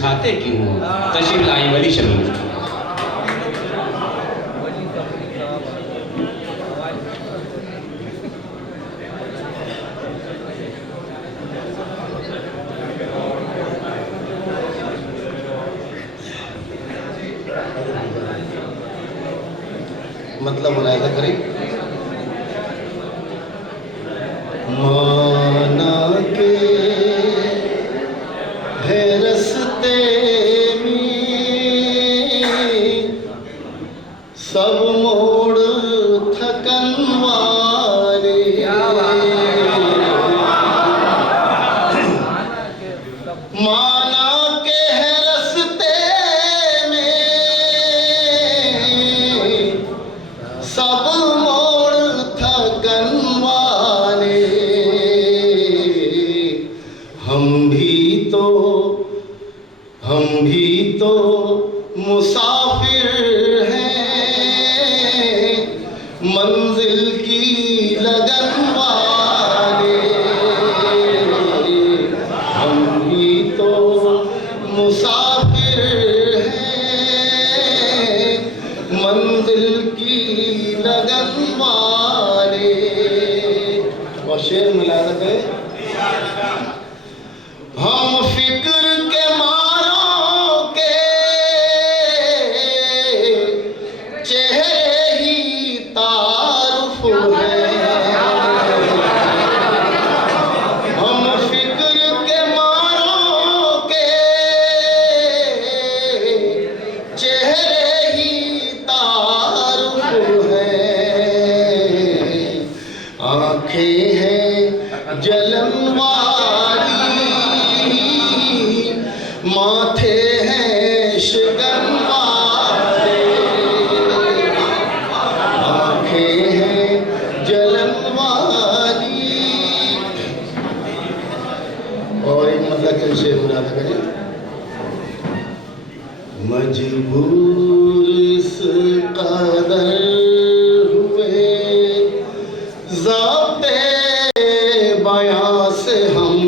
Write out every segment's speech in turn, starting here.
बिठाते क्यों हो? तशरीफ लाई वली शमीर। मतलब मुलायजा करें। माना के है रस्ते में सब मोड़ थकन वाले, माना के है रस्ते में सब मोड़ थकन वाले, हम भी तो मुसाफिर हैं, मंजिल की लगन वाले, हम भी तो मुसाफिर हैं, मंजिल की लगन वाले। और शेर मिला दे। हम फिक्र के मारों के चेहरे ही तारुफ हैं, हम फिक्र के मारों के चेहरे ही तारुफ हैं, आंखें हैं जलन वाली, माथे हैं शिकन वाले, आंखें हैं जलन वाली। और एक मतलब के शेर मुरादा करें। मजबूर इस कदर हुए ज़ाब्ते बयां से हम,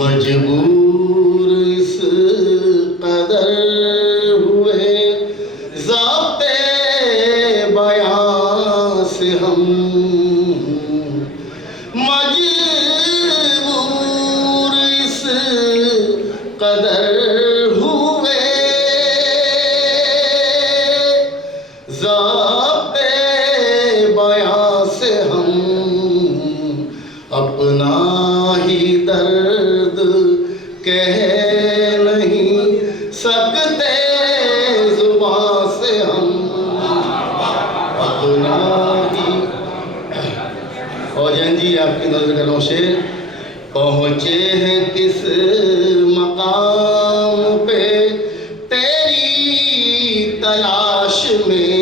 मजबूर इस कदर हुए ज़ाब्ते बयां से हम, मजबूर इस कदर हुए ज़ाब्ते बयां से हम, अपना ही दर्द कह नहीं सकते जुबां से हम, अपना ही। और जैन जी आपकी नजर कर रहा हूँ शेर। पहुँचे हैं किस मकाम पे तेरी तलाश में,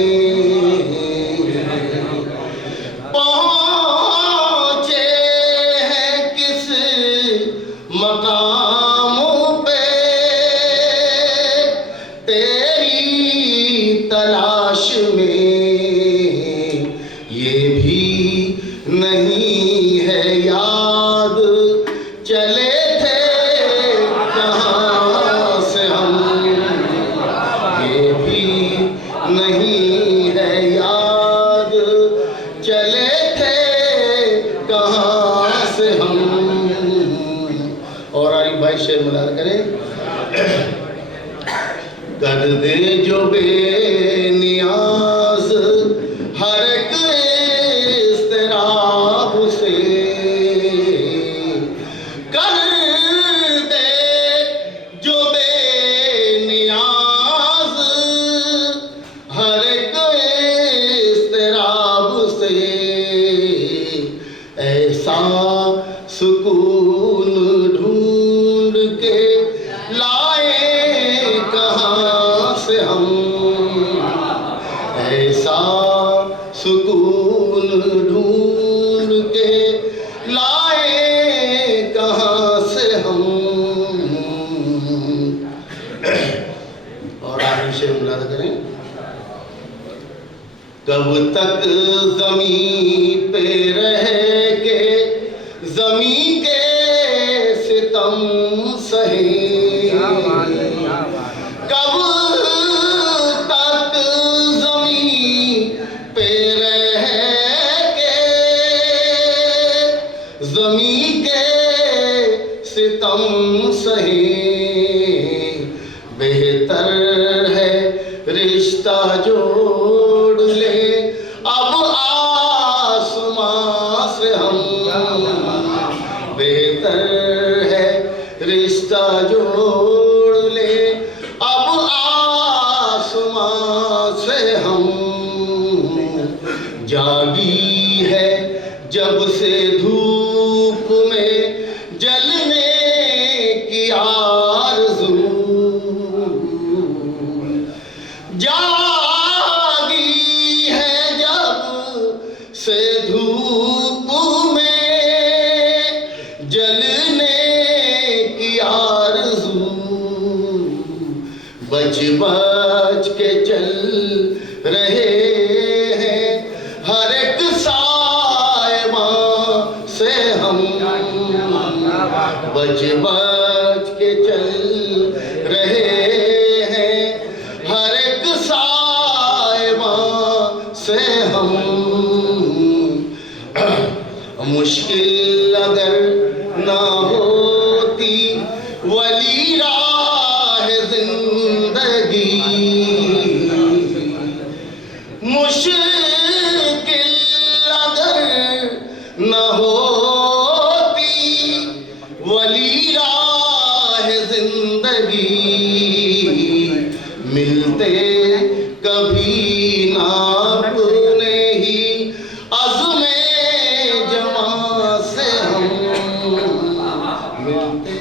पहुँचे हैं किस मकामों पे तेरी तलाश में, ये भी नहीं है याद चले थे कहाँ से हम, ये भी नहीं है याद चले थे कहाँ से हम। और आरिफ भाई शेर मुलाद करें। कर दे जो बेनियाज हर एक इज़्तिराब से, कर दे जो बेनियाज हर एक इज़्तिराब से, ऐसा सुकून ढूंढ के लाए कहाँ से हम, ऐसा सुकून ढूंढ के लाए कहाँ से हम। और आखिरी शेर मुलादा करें। कब तक ज़मीं पे रह के ज़मीं के सितम सहे, बेहतर है रिश्ता जोड़ ले अब आसमां से हम। बेहतर है रिश्ता जोड़ ले अब आसमां से हम। जागी है जब से धूप में जलने की आरज़ू, जागी है जब से धूप में जलने की आरज़ू। बच बच के चल रहे हैं हर एक सायमां से हम। बच बच के चल रहे हैं हर एक सायमां से हम। मुश्किल अगर ना होती वली राह जिंदगी, मुश्किल अगर न होती वली राह जिंदगी, मिलते कभी ना अपने ही अज़्मे जमां से हम। मिलते